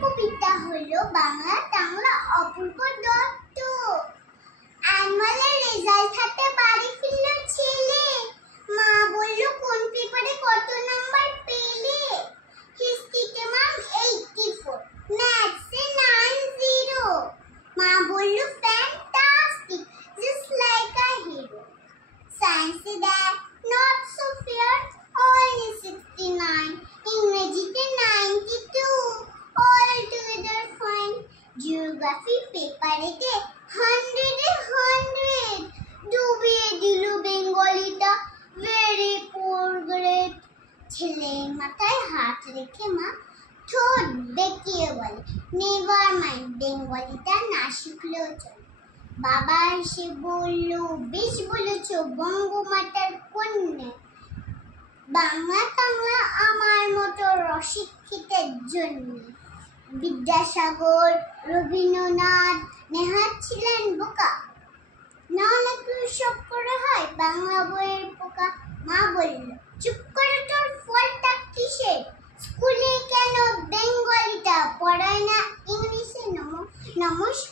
কবিতা হলো বাংলা টাংলা অপূর্ব দত্ত। অ্যানুয়ালের রেজাল্ট হাতে বাড়ি ফিরল ছেলে, মা বলল কোন পেপারে কত নাম্বার পেলে। হিস্ট্রিতে ম্যাম 84, ম্যাথসে 90। মা বলল ফ্যান্টাস্টিক, জাস্ট লাইক আ হিরো। সায়েন্সে দেয় নট সো ফেয়ার, only 69, ইংরেজিতে 92, all together fine। জিওগ্রাফি পেপারেতে 100 ডুবিয়ে দিল বেঙ্গলিটা, ভেরি পুয়ার গ্রেড। ছেলের মাথায় হাত রেখে মা ঠোঁট বেঁকিয়ে বলে, নেভার মাইন্ড, বেঙ্গলিটা না শিখলেও চলে। বাবা এসে বলল, বেশ বলেছ বঙ্গমাতার কন্যা। বাংলা টাংলা আমার মতো অশিক্ষিতের জন্য। বিদ্যাসাগর, রবীন্দ্রনাথ, নেহাত ছিলেন বোকা, না নাকি সব করে হয় বাংলা বইয়ের পোকা। মা বলল, চুপ করে, তোর ফলটা কিসের? স্কুলে কেন বেঙ্গলিটা পড়ায় না ইংলিশে? নমস্কার।